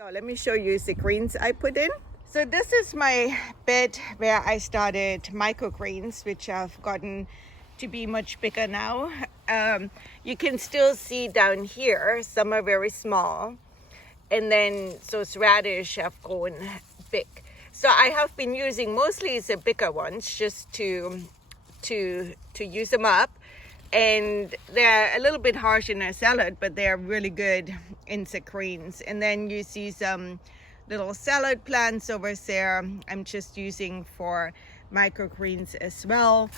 So let me show you the greens I put in. So this is my bed where I started microgreens, which have gotten to be much bigger now. You can still see down here, some are very small. And then those radish have grown big. So I have been using mostly the bigger ones just to use them up. And they're a little bit harsh in a salad, but they're really good in the greens. And then you see some little salad plants over there. I'm just using for microgreens as well.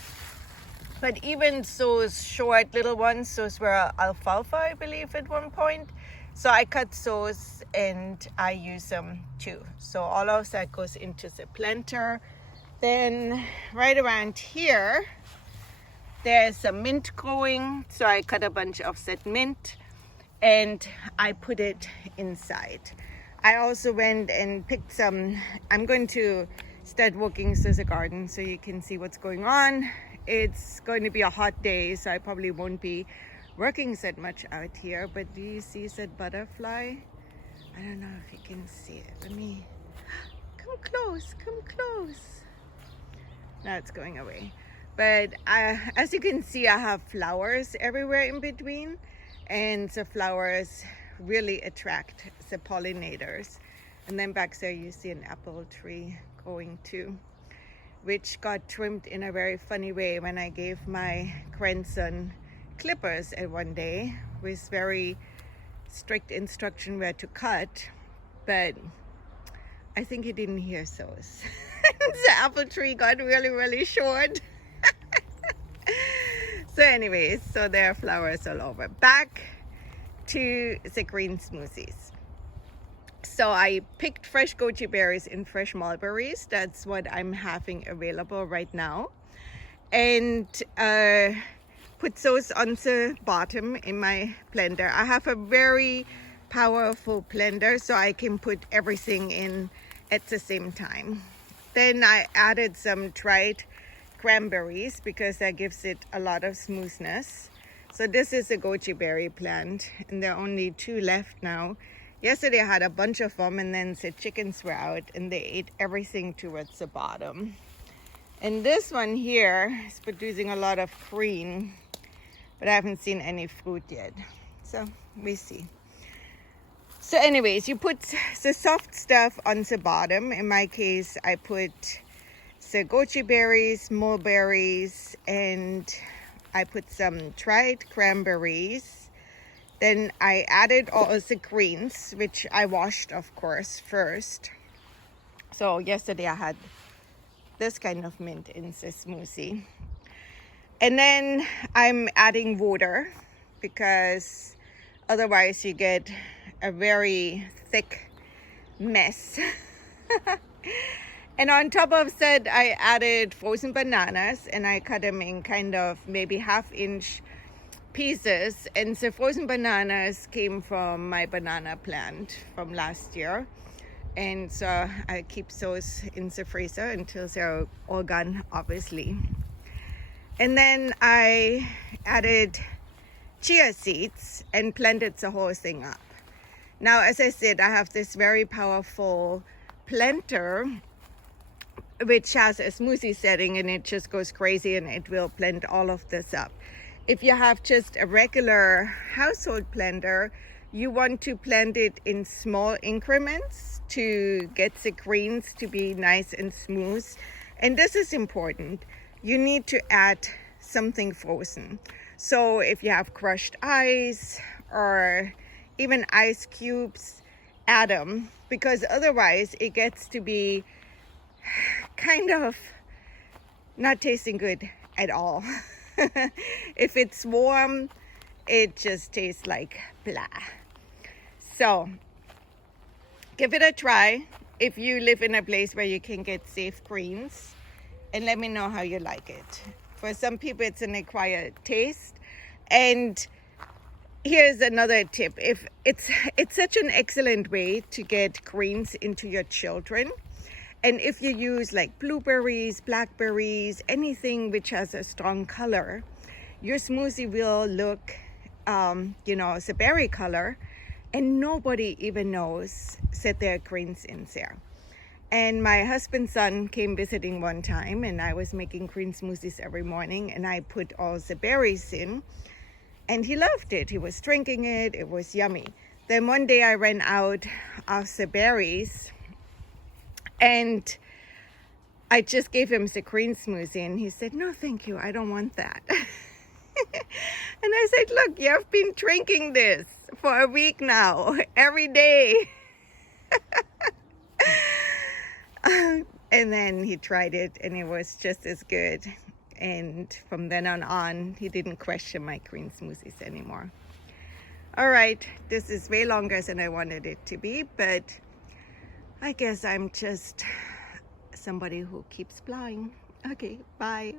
But even those short little ones, those were alfalfa, I believe, at one point. So I cut those and I use them too. So all of that goes into the planter. Then right around here, there's some mint growing, so I cut a bunch of that mint and I put it inside. I also went and picked some. I'm going to start walking through the garden so you can see what's going on. It's going to be a hot day, so I probably won't be working that much out here. But do you see that butterfly? I don't know if you can see it. Let me come close, come close. Now it's going away. But as you can see, I have flowers everywhere in between, and the flowers really attract the pollinators. And then back there you see an apple tree growing too, which got trimmed in a very funny way when I gave my grandson clippers at one day with very strict instruction where to cut, but I think he didn't hear those. The apple tree got really short. So anyways, so there are flowers all over. Back to the green smoothies. So I picked fresh goji berries and fresh mulberries. That's what I'm having available right now. And put those on the bottom in my blender. I have a very powerful blender, so I can put everything in at the same time. Then I added some dried cranberries because that gives it a lot of smoothness. So this is a goji berry plant, and there are only 2 left now. Yesterday I had a bunch of them, and then the chickens were out and they ate everything towards the bottom. And this one here is producing a lot of green, but I haven't seen any fruit yet. So we see. So anyways, you put the soft stuff on the bottom. In my case, I put the goji berries, mulberries, and I put some dried cranberries. Then I added all the greens, which I washed, of course, first. So yesterday I had this kind of mint in the smoothie. And then I'm adding water because otherwise you get a very thick mess. And on top of that, I added frozen bananas, and I cut them in kind of maybe 1/2-inch pieces. And the frozen bananas came from my banana plant from last year. And so I keep those in the freezer until they're all gone, obviously. And then I added chia seeds and blended the whole thing up. Now, as I said, I have this very powerful blender which has a smoothie setting, and it just goes crazy and it will blend all of this up. If you have just a regular household blender, you want to blend it in small increments to get the greens to be nice and smooth. And this is important. You need to add something frozen. So if you have crushed ice or even ice cubes, add them, because otherwise it gets to be kind of not tasting good at all. If it's warm, it just tastes like blah. So give it a try if you live in a place where you can get safe greens, and let me know how you like it. For some people it's an acquired taste. And here's another tip. If it's such an excellent way to get greens into your children. And if you use like blueberries, blackberries, anything which has a strong color, your smoothie will look, the berry color, and nobody even knows that there are greens in there. And my husband's son came visiting one time, and I was making green smoothies every morning, and I put all the berries in, and he loved it. He was drinking it. It was yummy. Then one day I ran out of the berries, and I just gave him the green smoothie, and he said, "No, thank you. I don't want that." And I said, "Look, you have been drinking this for a week now, every day." And then he tried it, and it was just as good. And from then on, he didn't question my green smoothies anymore. All right, this is way longer than I wanted it to be, but I guess I'm just somebody who keeps flying. Okay, bye.